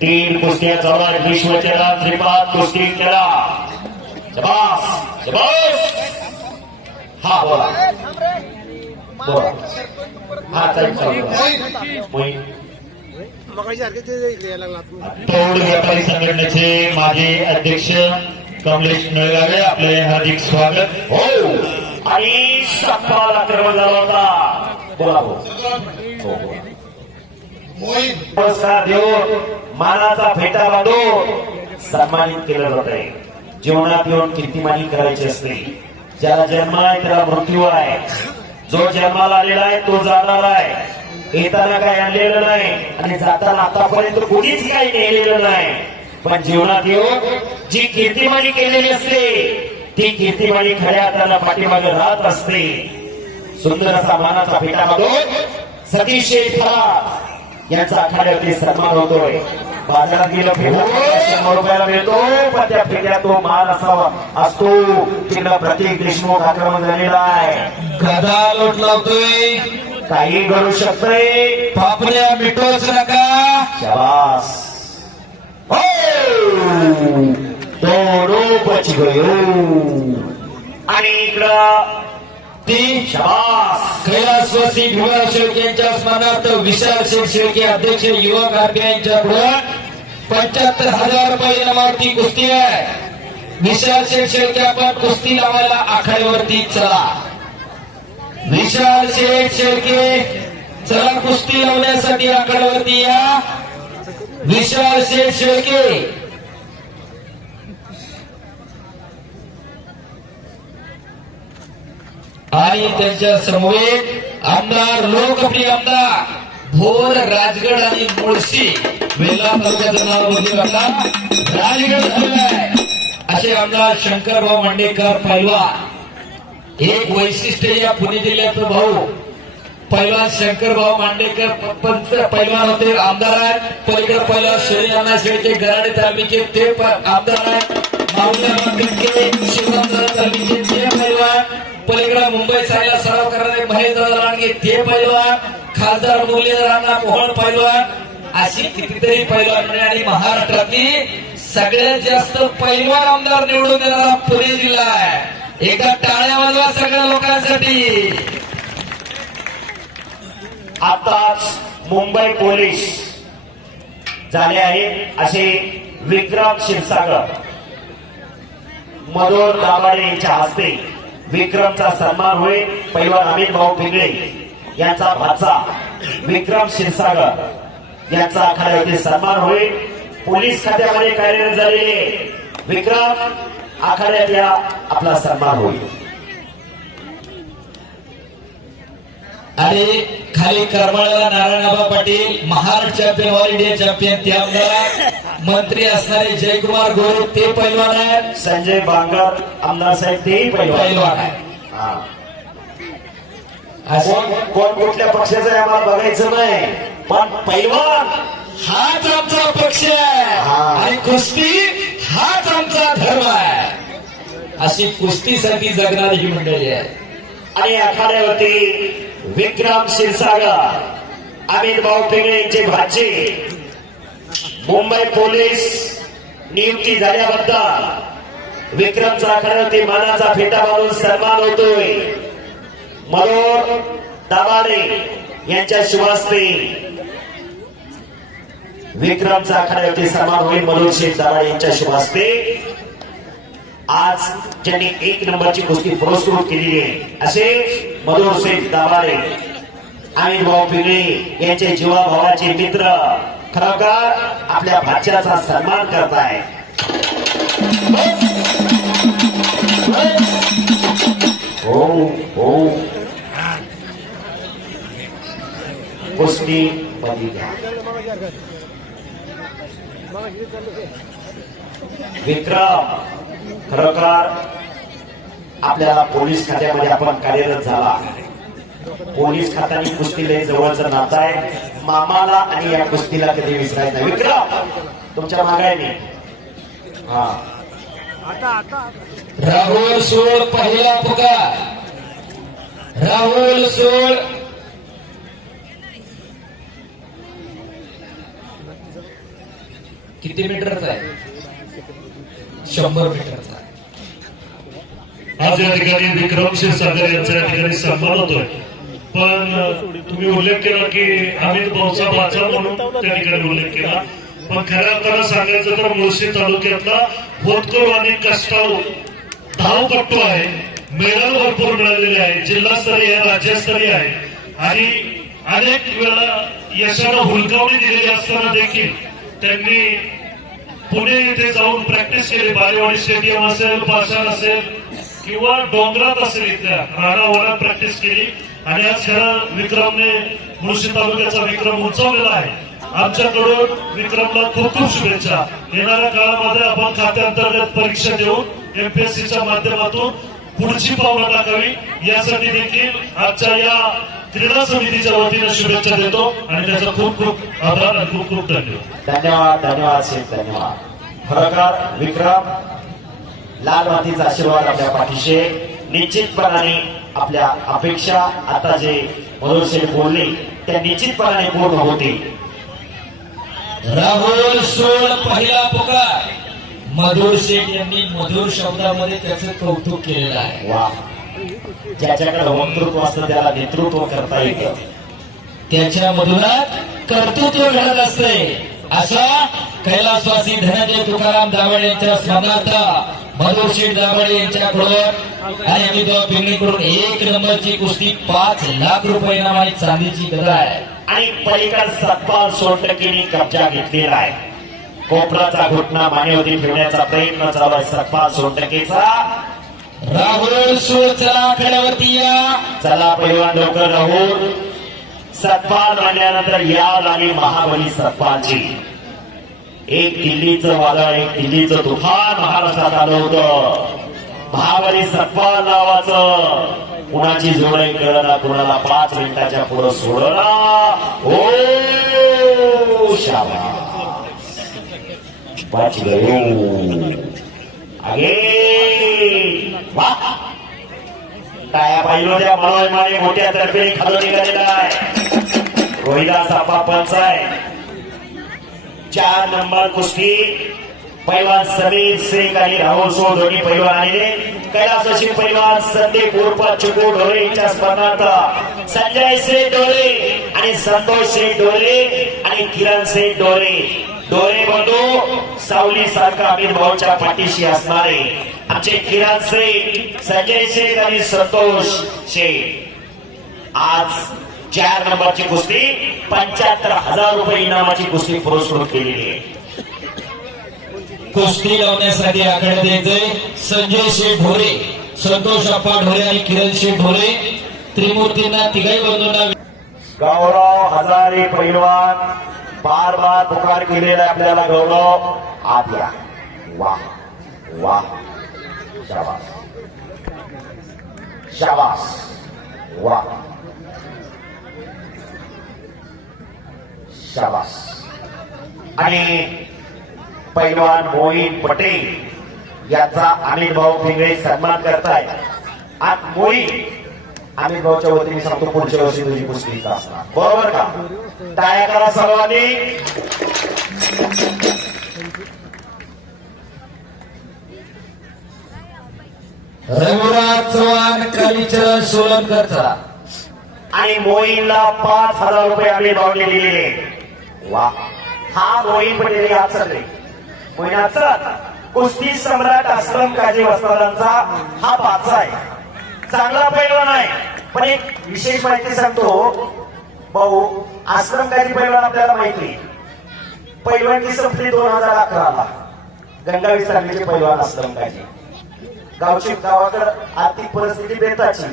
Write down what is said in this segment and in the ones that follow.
तीन कुस्त्या जवळ विश्वचला श्रीपाद कुस्ती केला जबास जबास. हा बोला. बोला. हा चालेल व्यापारी संघटनेचे माजी अध्यक्ष कमलेश नळगावे आपले हार्दिक स्वागत. हो. आणि सातवा आक्रमण झाला होता. बोला. हो, हो. पुरस्कार देऊन मानाचा फेटा बांधून सन्मानित केलं जात आहे. जीवनात येऊन कीर्तिमानी करायची असते ज्याला जन्म आहे त्याला मृत्यू आहे. जो जन्माला आलेला आहे तो जाणार आहे. येताना काही आणलेलं नाही आणि जाताना आतापर्यंत कोणीच काही नेलेलं नाही. पण जीवनात येऊन जी कीर्तिमानी केलेली असते ती कीर्तिमानी खऱ्या हाताला पाठीमागे राहत असते सुंदर असा मानाचा फेटा बांधून सतीश शेठ यांचा आखाड्यावरती सन्मान होतोय. बाजारात गेलं फेटा शंभर रुपयाला मिळतो पण त्या फेट्यात तो माल असावा. असतो. तिकडं प्रत्येक देशमुख आक्रमण झालेला आहे. गदा लोट लावतोय. काही घडू शकतंय. पापड्या मिटवच नका. शाबास. हो! दोडो बच गयो आणि इकडं ती? शाबास. कैलासवासी भीमराव शेळके यांच्या स्मरणार्थ विशाल शेठ शेळके अध्यक्ष युवा कार्य यांच्या पुढे पंच्याहत्तर हजार रुपये इनामावरती कुस्ती आहे. विशाल शेठ शेळके आपण कुस्ती लावायला आखाड्यावरती चला. विशाल शेठ शेळके चला कुस्ती लावण्यासाठी आखाड्यावरती या. विशाल शेठ शेळके आणि त्यांच्या समवेत आमदार लोकप्रिय आमदार भोर राजगड आणि मुळशी वेल्हा तालुक्याचं नाव बोलले आता राजगड झालेलं आहे. असे आमदार शंकरभाऊ मांडेकर पैलवान एक वैशिष्ट्य या पुणे जिल्ह्याचं भाऊ. पैलवान शंकरभाऊ मांडेकर पंच पैलवान होते आमदार आहेत. पलीकडे पहिला सूर्य सूर्यनाना शेळके गराडे तालुक्याचे ते आमदार आहेत. माऊलीराव कटके शिवरामदास तालुक्याचे ते पैलवान पलीकडे मुंबई सायला सराव करणारे महेशदादा लांडगे ते पैलवान खासदार मुरलीधर राणा मोहन पैलवान अशी कितीतरी पैलवान म्हणजे आणि महाराष्ट्रातली सगळ्यात जास्त पैलवान आमदार निवडून देणारा पुणे जिल्हा आहे. एकदा टाळ्या वाजवा सगळ्या लोकांसाठी. आताच मुंबई पोलीस झाले आहेत असे विक्रम क्षीरसागर. मनोहर दाभाडे यांच्या हस्ते विक्रमचा सन्मान होईल. पहिला अमित भाऊ पिंगळे यांचा भाचा विक्रम क्षीरसागर यांचा आखाड्यावरती सन्मान होईल. पोलीस खात्यामध्ये कार्यरत झालेले विक्रम आखाड्यात या आपला सन्मान होईल. आणि खाली करमळला Narayan Baba Patil Maharashtra champion all India champion ते आमदार मंत्री असणारे जयकुमार गोरे ते पैलवान आहेत. संजय बांगर आमदार साहेब तेही पैलवान आहे कोण कुठल्या पक्षाचं आहे आम्हाला बघायचं नाही. पण पैलवान. हाच आमचा पक्ष आहे. आणि कुस्ती हाच आमचा धर्म आहे. अशी कुस्तीसाठी जगणारी ही मंडळी आहे. आणि आखाड्यावरती विक्रम क्षीरसागर अमित भाऊ पेगळे यांचे भाचे मुंबई पोलीस नियुक्ती झाल्याबद्दल विक्रमचा ते मानाचा फेटा बांधून सन्मान होतोय. मनोहर दाभाडे यांच्या शुभास्ते. विक्रमचा आखाड्यावरती सन्मान होईल मनोहर शेख दाबाडे यांच्या शुभास्ते. आज ज्यांनी एक नंबरची कुस्ती पुरस्कृत केलेली आहे असे मनोहर शेख दाबाडे आणि भाऊ पिंगळे यांचे जीवा भावाचे मित्र खरोखर आपल्या भाच्याचा सन्मान करताय. हो हो कुस्ती बंदी घ्या. विक्रम खरोखर आपल्याला पोलीस खात्यामध्ये आपण कार्यरत झाला. पोलीस खात्याने कुस्ती लय जवळचं नातं आहे. मामाला आणि या कुस्तीला कधी विसरायचं नाही. विक्रम तुमच्या मागे आहे मी हा. आता आता राहुल सोळ पहिला पुकार. राहुल सोळ. किती मीटरचा आहे? शंभर मीटरचा. आहे. आज या ठिकाणी विक्रम क्षीरसागर यांचा या ठिकाणी सन्मान होतोय. पण तुम्ही उल्लेख केला की अमित भाऊचा वाचा म्हणून त्या ठिकाणी उल्लेख केला. पण खऱ्या अर्थानं सांगायचं तर मुळशी तालुक्यातला होतकरू आणि कष्टाळू धावपट्टू आहे. मेडल भरपूर मिळालेले आहे जिल्हास्तरीय आहे राज्यस्तरीय आहे. आणि अनेक वेळा यशाला हुलकावणी दिलेली असताना देखील त्यांनी पुणे इथे जाऊन प्रॅक्टिस केली. बालेवाडी स्टेडियम असेल पाषाण असेल किंवा डोंगरात असेल इथल्या राणावरात प्रॅक्टिस केली. आणि आज खरं विक्रमने मुळशी तालुक्याचा विक्रम उंचावलेला आहे. आमच्याकडून विक्रमला खूप खूप शुभेच्छा. येणाऱ्या काळामध्ये आपण खात्यांतर्गत परीक्षा देऊन एमपीएससीच्या माध्यमातून पुढची पावलं टाकावी. यासाठी देखील आजच्या या क्रीडा समितीच्या वतीने शुभेच्छा देतो आणि त्याचा खूप खूप आभार आणि खूप खूप धन्यवाद. धन्यवाद धन्यवाद शेठ धन्यवाद. खरोखर विक्रम लाल मातीचा आशीर्वाद आपल्या पाठीशी. निश्चितपणाने आपल्या अपेक्षा आता जे मधुर शेठ बोलले त्या निश्चितपणाने पूर्ण होतील. राहुल सोळ पहिला पुकार. मधुर शेठ यांनी मधुर शब्दामध्ये त्याचं कौतुक केलेलं आहे. वा. ज्याच्याकडे वक्तृत्व असतं त्याला नेतृत्व करता येतं. त्याच्या मधुरात कर्तृत्व घडत असते. अशा कैलासवासी धनंजय तुकाराम दाभाडे यांच्या स्मरणार्थ मधुर शेठ दाभाडे यांच्याकडून आणि अमिताभ पिंगळीकडून एक नंबरची कुस्ती पाच लाख रुपये इनाम आणि चांदीची गदा आहे. आणि पलीकडे सत्पाल सोनटकेनी कब्जा घेतलेला आहे. कोपराचा घुटना मानेवरी ठेवण्याचा प्रयत्न चालू आहे. सत्पाल सोनटकेचा राहुल सोळ चला आखाड्यावरती या. चला पैलवान लवकर राहून सत्पाल म्हणल्यानंतर याद आणि महाबली सत्पालची एक दिल्लीचं वादळ एक दिल्लीचं तुफान महाराष्ट्रात आलं होतं. महाबली सत्पाल नावाचं. कुणाची जोड कळला कुणाला पाच मिनिटाच्या पुढं सोडला ओ शाबा पाच अगे वा. टाया पाहिलो त्या मनोयमाने मोठ्या तर्फे खालो निघालेला आहे. रोहिदास आप्पा पंच आहे. चार नंबर कुस्ती पैलवान समीर सिंग आणि राहुल सो दोन्ही पैलवान आलेले. कैलासवासी पैलवान संदीप उर्फ चुकू ढोरे यांच्या स्मरणार्थ. संजय सिंग डोरे आणि संतोष सिंग डोरे आणि किरण सिंग डोरे डोरे बंधू सावली सारखा अमित भाऊच्या पाठीशी असणारे. आमचे किरण सिंग संजय शेख आणि संतोष शेख आज चार नंबरची कुस्ती पंच्याहत्तर हजार रुपये इनामाची कुस्ती पुरस्कृत केलेली आहे. कुस्ती लावण्यासाठी आखाड्यात यायचंय संजय शेठ ढोरे संतोष अप्पा ढोरे आणि किरण शेठ ढोरे. त्रिमूर्तींना तिघाही बंधूंना गौरव हजारे पैलवान बार बार पुकार केलेला आपल्याला गौरव. आत या वा वा. शाबास. शाबास. वा. शाबास. आणि पैलवान मोहीन पटेल याचा अमित भाऊ पिंगळे सन्मान करताय आज मोहीन अमित भाऊच्या वतीने सांगतो पुढच्या वर्षी तुझी कुस्ती असणार. बरोबर का? टाळ्या करा सर्वांनी. रघुराज चव्हाण कालीचरण सोलनकरचा आणि मोहीनला पाच हजार रुपये अमित भाऊने दिलेले. वा. हा मोहीन पटेल म्हणजे याच रे मोहिनाचा कुस्ती सम्राट आश्रम काजी वस्तादांचा हा पाचा आहे. चांगला पैलवान आहे. पण एक विशेष माहिती सांगतो. भाऊ आश्रम काजी पैलवान आपल्याला माहिती पैलवानची संपली दोन हजार अकराला. गंगा विस्तारलेचे पैलवान आश्रम काजी. गावची गावाकडे आर्थिक परिस्थिती बेताची.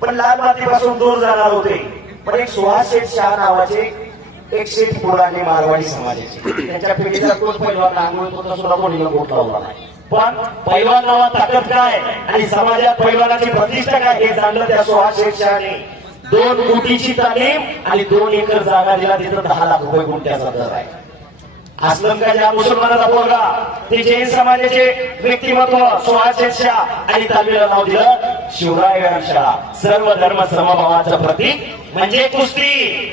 पण लाल मातीपासून दूर जाणार होते. पण एक सुहास शेठ शहा नावाचे एक शेठ पुराणे मारवाडी समाजाची. त्यांच्या पिढीचा कोण पैलवान आंघोळ होता सुद्धा कोणीला बोट लावला नाही. पण पैलवान नावा ताकद काय आणि समाजात पैलवानाची प्रतिष्ठा काय हे जाणलं त्या सुहास शेठ दोन कोटीची तालीम आणि दोन एकर जागा दिला तिथं दहा लाख रुपये गुंठ्याचा दर आहे. असलम का ज्या मुसलमानाचा पोरगा ते जैन समाजाचे व्यक्तिमत्व सुहास शाह आणि तालमीला नाव दिलं शिवराय व्यायामशाळा सर्व धर्म समभावाचं प्रतीक म्हणजे कुस्ती.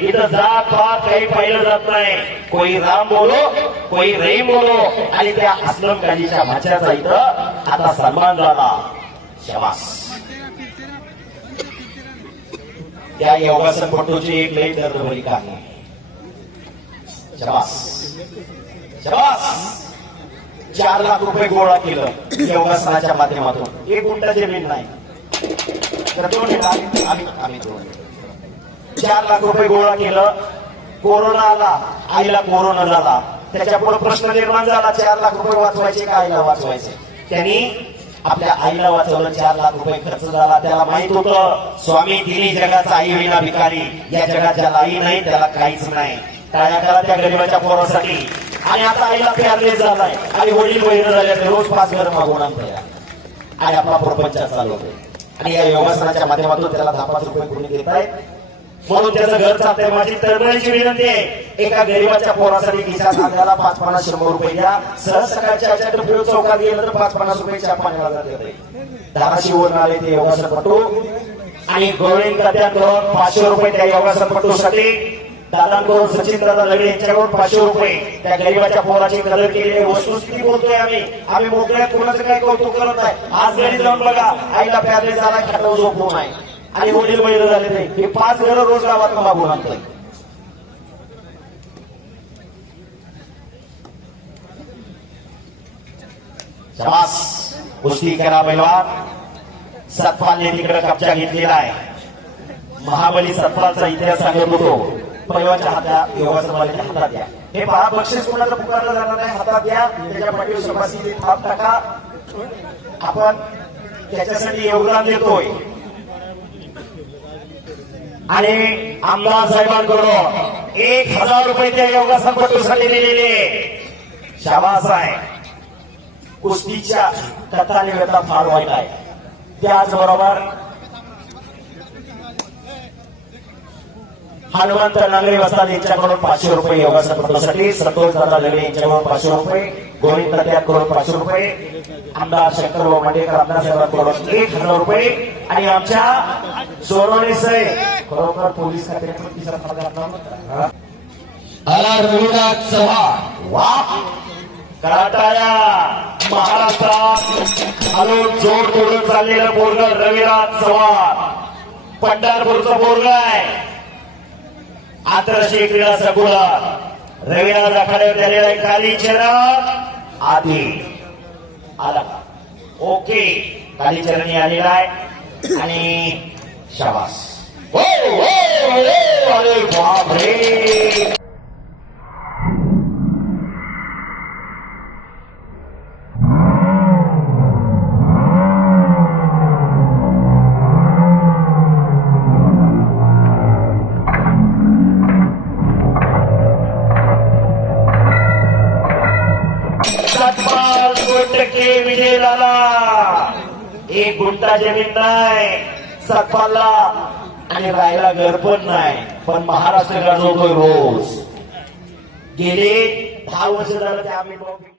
इथं जात पात काही पाहिलं जात नाही. कोई राम बोलो कोई रहीम बोलो. आणि त्या असलम काजीच्या भाच्याचा इथं आता सन्मान झाला. शबास. त्या योगासनपटूची एक लई दर्दभरी कहाणी. शबास. चार लाख रुपये गोळा केलं योगासनाच्या माध्यमातून. एक गुंठा जमीन नाही. तर दोन आम्ही आम्ही दोन. चार लाख रुपये गोळा केलं. कोरोना आला आईला कोरोना झाला. त्याच्यापुढे प्रश्न निर्माण झाला चार लाख रुपये वाचवायचे का आईला वाचवायचे? त्यांनी आपल्या आईला वाचवलं चार लाख रुपये खर्च झाला. त्याला माहीत होतं स्वामी दिली जगाचा आई विना भिकारी. या जगात ज्याला आई नाही त्याला काहीच नाही. टाळ्या करा त्या गरीबाच्या पोरासाठी. आणि आता आईला प्यारलेस झालाय. आणि वडील बहिण झाले रोज पाच घर मागून आणतोय. आणि आपला प्रपंच चालवतोय. आणि या योगासनाच्या माध्यमातून त्याला दहा पाच रुपये कोणी देत आहेत. म्हणून त्याचं घर चालतंय माझी तळमळीची विनंती आहे. एका गरीबाच्या पोरासाठी खिशा सांगायला पाच पन्नास शंभर रुपये द्या. सहज सकाळच्या ह्याच्या चौकात गेलं तर पाच पन्नास रुपये चहा पाण्याला जाते धाराशी वरून आले ते योगासनपटू. आणि गोविंद तात्यांकडून पाचशे रुपये त्या योगासनपटूसाठी दादांकडून सचिन दादा लढे यांच्याकडून पाचशे रुपये. त्या गरीबाच्या पोराची कदर केली वस्तुस्थिती बोलतोय आम्ही. आम्ही मोकळ्या कोणाचं काय कौतुक करत नाही. आज घरी जाऊन बघा आईला प्यारले झाला खाटव झोपून आहे. आणि वडील बैल झाले नाही हे पाच घर रोज गावात मागून आणतोय. शबास. कुस्ती करा पैलवान सत्पालने तिकडे कब्जा घेतलेला आहे. महाबली सत्पालचा इतिहास सांगत होतो. पैलवानच्या हातात योगासनवाल्याच्या हातात द्या हे पहा बक्षीस कोणाचं पुकारलं जाणार नाही हातात द्या. त्याच्या पाठी सुभाषी थाप टाका. आपण त्याच्यासाठी योगदान देतोय. आणि आमदार साहेबांकडून एक हजार रुपये त्या योगासनपटूसाठी दिलेले शाबास आहे कुस्तीच्या कथा निवेदा व्यथा फार वाईट आहे. त्याचबरोबर हनुमंत नांगरे वस्ताद यांच्याकडून पाचशे रुपये योगासन योगासनपटूसाठी संतोष दादा लगे यांच्याकडून पाचशे रुपये. गोविंद त्याकडून पाचशे रुपये. आमदार शंकरभाऊ मांडेकर आमदार साहेबांकडून एक हजार रुपये. आणि आमच्या सोनवणे सय खरोखर पोलीस खात्याने तिसरा पगार नव्हता आला रघुनाथ चव्हाण वा कराटाया महाराष्ट्रात हलून जोर तोडून चाललेलं पोरग रविराज चव्हाण. पंढरपूरचं पोरग आहे. आंतरराष्ट्रीय क्रीडा संकुला रविराज आखाड्यावर झालेला आहे खाली चरण आधी आला ओके खाली चरणी आलेला आहे आणि शाबास ओ, ओ, बापरे एक जमीन नाही सतपालला आणि राहायला घर पण नाही पण महाराष्ट्र गाजवतोय रोज. गेले दहा वर्ष झालं ते आम्ही